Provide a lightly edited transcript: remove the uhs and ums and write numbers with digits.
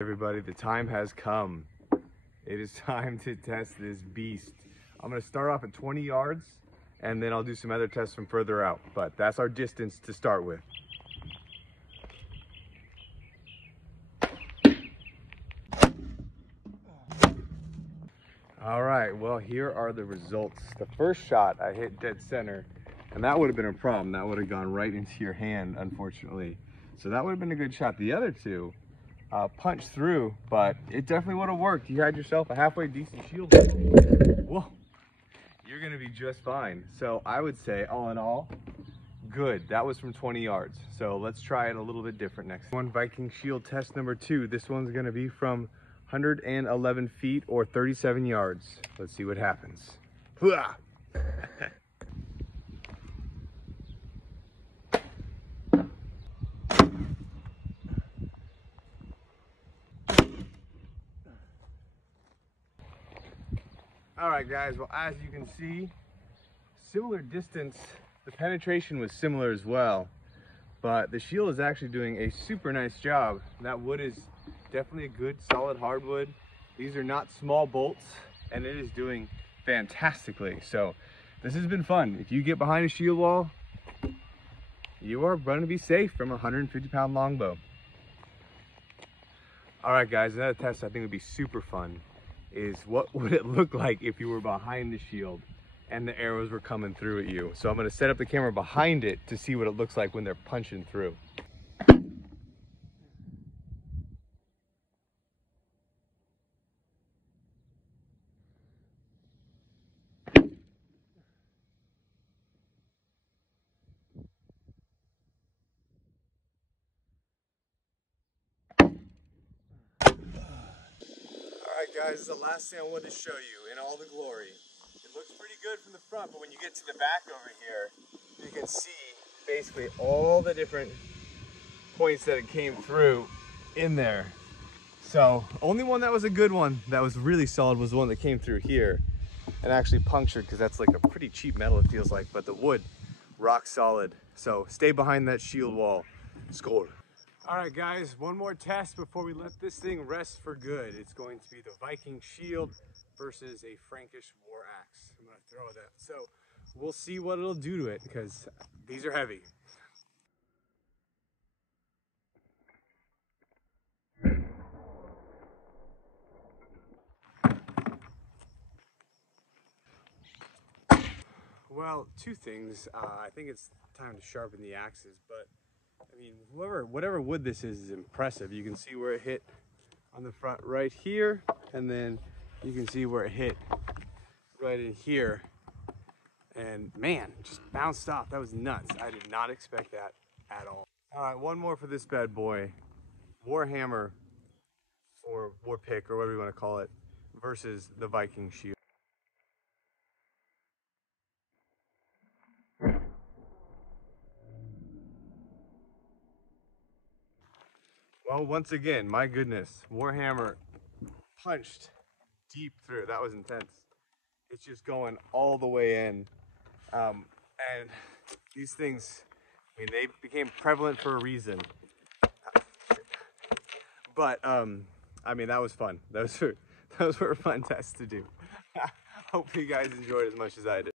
Everybody, the time has come. It is time to test this beast. I'm gonna start off at 20 yards and then I'll do some other tests from further out, but that's our distance to start with. All right, well, here are the results. The first shot I hit dead center, and that would have been a problem. That would have gone right into your hand, unfortunately. So that would have been a good shot. The other two punched through, but it definitely would have worked. You had yourself a halfway decent shield. Whoa, you're gonna be just fine. So I would say, all in all, good. That was from 20 yards. So let's try it a little bit different next one. Viking shield test number 2. This one's gonna be from 111 feet or 37 yards. Let's see what happens. All right, guys, well, as you can see, similar distance, the penetration was similar as well, but the shield is actually doing a super nice job. That wood is definitely a good solid hardwood. These are not small bolts, and it is doing fantastically. So this has been fun. If you get behind a shield wall, you are going to be safe from a 150-pound longbow. All right, guys, another test I think would be super fun is what would it look like if you were behind the shield and the arrows were coming through at you. So I'm going to set up the camera behind it to see what it looks like when they're punching through. Alright guys, the last thing I wanted to show you in all the glory. It looks pretty good from the front, but when you get to the back over here, you can see basically all the different points that it came through in there. So, only one that was a good one, that was really solid, was the one that came through here and actually punctured, because that's like a pretty cheap metal, it feels like, but the wood, rock solid. So, stay behind that shield wall. Score. All right, guys, one more test before we let this thing rest for good. It's going to be the Viking shield versus a Frankish war axe. I'm gonna throw that. So we'll see what it'll do to it, because these are heavy. Well, two things. I think it's time to sharpen the axes, but I mean, whatever wood this is impressive. You can see where it hit on the front right here, and then you can see where it hit right in here. And man, just bounced off. That was nuts. I did not expect that at all. All right, one more for this bad boy. Warhammer, or war pick, or whatever you want to call it, versus the Viking shield. Well, once again, my goodness, Warhammer punched deep through. That was intense. It's just going all the way in. And these things, I mean, they became prevalent for a reason. But, I mean, that was fun. Those were fun tests to do. Hopefully you guys enjoyed as much as I did.